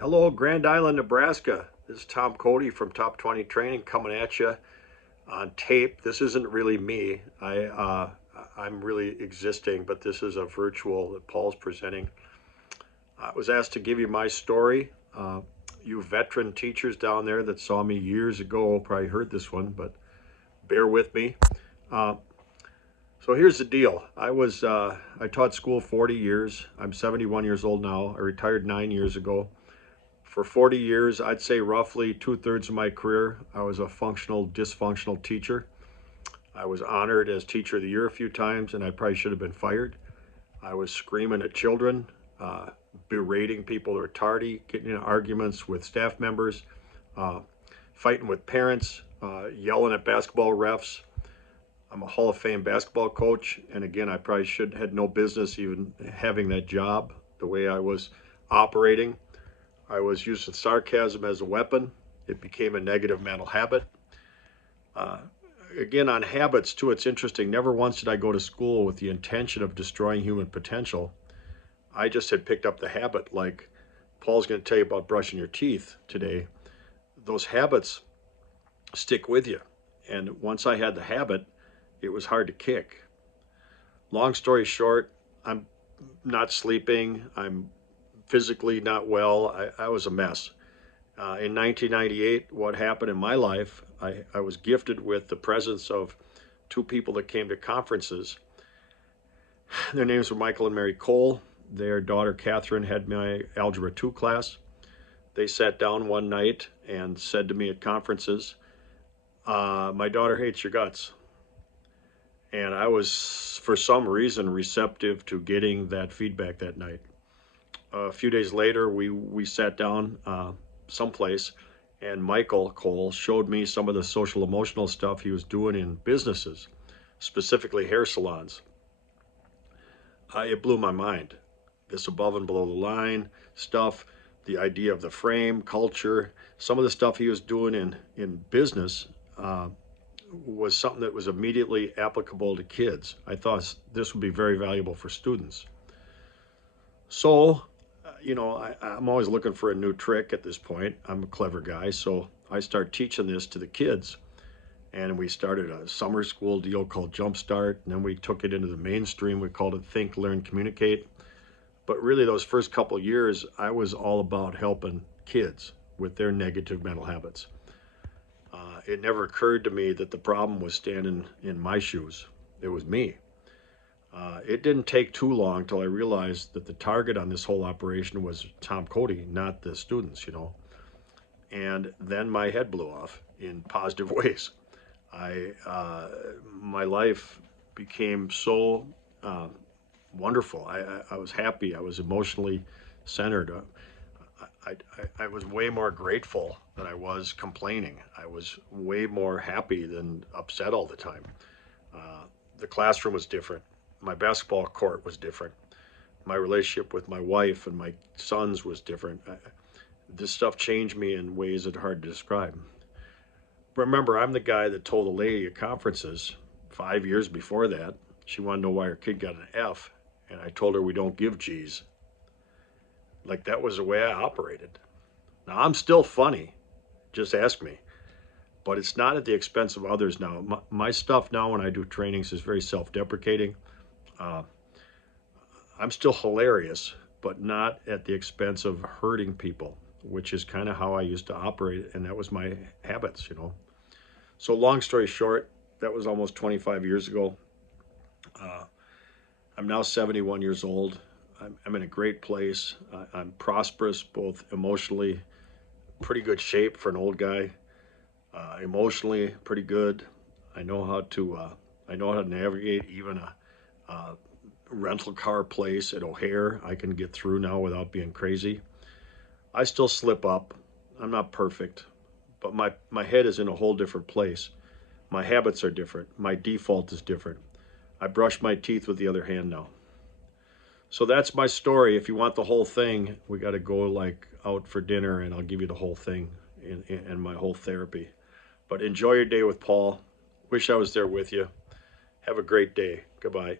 Hello, Grand Island, Nebraska. This is Tom Cody from Top 20 Training coming at you on tape. This isn't really me. I'm really existing, but this is a virtual that Paul's presenting. I was asked to give you my story. You veteran teachers down there that saw me years ago probably heard this one, but bear with me. Uh, so here's the deal. I taught school 40 years. I'm 71 years old now. I retired 9 years ago. For 40 years, I'd say roughly two-thirds of my career, I was a functional, dysfunctional teacher. I was honored as Teacher of the Year a few times, and I probably should have been fired. I was screaming at children, uh, berating people that were tardy, getting in arguments with staff members, uh, fighting with parents, yelling at basketball refs. I'm a Hall of Fame basketball coach, and again, I probably should had no business even having that job the way I was operating. I was using sarcasm as a weapon. It became a negative mental habit. Uh, Again, on habits, too, it's interesting. Never once did I go to school with the intention of destroying human potential. I just had picked up the habit, like Paul's going to tell you about brushing your teeth today. Those habits stick with you. And once I had the habit, it was hard to kick. Long story short, I'm not sleeping. I'm physically not well. I was a mess. In 1998, what happened in my life, I was gifted with the presence of two people that came to conferences. Their names were Michael and Mary Cole. Their daughter Catherine had my Algebra 2 class. They sat down one night and said to me at conferences, my daughter hates your guts. And I was, for some reason, receptive to getting that feedback that night. A few days later, we sat down someplace, and Michael Cole showed me some of the social emotional stuff he was doing in businesses, specifically hair salons. It blew my mind. This above and below the line stuff, the idea of the frame, culture, some of the stuff he was doing in business was something that was immediately applicable to kids. I thought this would be very valuable for students. So, I'm always looking for a new trick at this point. I'm a clever guy, so I start teaching this to the kids. And we started a summer school deal called Jumpstart, and then we took it into the mainstream. We called it Think, Learn, Communicate. But really, those first couple of years, I was all about helping kids with their negative mental habits. It never occurred to me that the problem was standing in my shoes. It was me. It didn't take too long till I realized that the target on this whole operation was Tom Cody, not the students. And then my head blew off in positive ways. I My life became so uh, wonderful. I was happy. I was emotionally centered. I was way more grateful than I was complaining. I was way more happy than upset all the time. Uh, the classroom was different. My basketball court was different. My relationship with my wife and my sons was different. This stuff changed me in ways that are hard to describe. Remember, I'm the guy that told a lady at conferences 5 years before that, she wanted to know why her kid got an F, and I told her we don't give G's. Like that was the way I operated. Now, I'm still funny, just ask me, but it's not at the expense of others now. My stuff now when I do trainings is very self deprecating. Uh, I'm still hilarious, but not at the expense of hurting people, which is kind of how I used to operate, and that was my habits. So, long story short, that was almost 25 years ago. Uh, I'm now 71 years old. I'm in a great place. I'm prosperous, both emotionally, pretty good shape for an old guy. Emotionally, pretty good. I know how to I know how to navigate even a rental car place at O'Hare. I can get through now without being crazy. I still slip up. I'm not perfect, but my head is in a whole different place. My habits are different. My default is different. I brush my teeth with the other hand now. So that's my story. If you want the whole thing, we got to go like out for dinner and I'll give you the whole thing in my whole therapy. But enjoy your day with Paul. Wish I was there with you. Have a great day. Goodbye.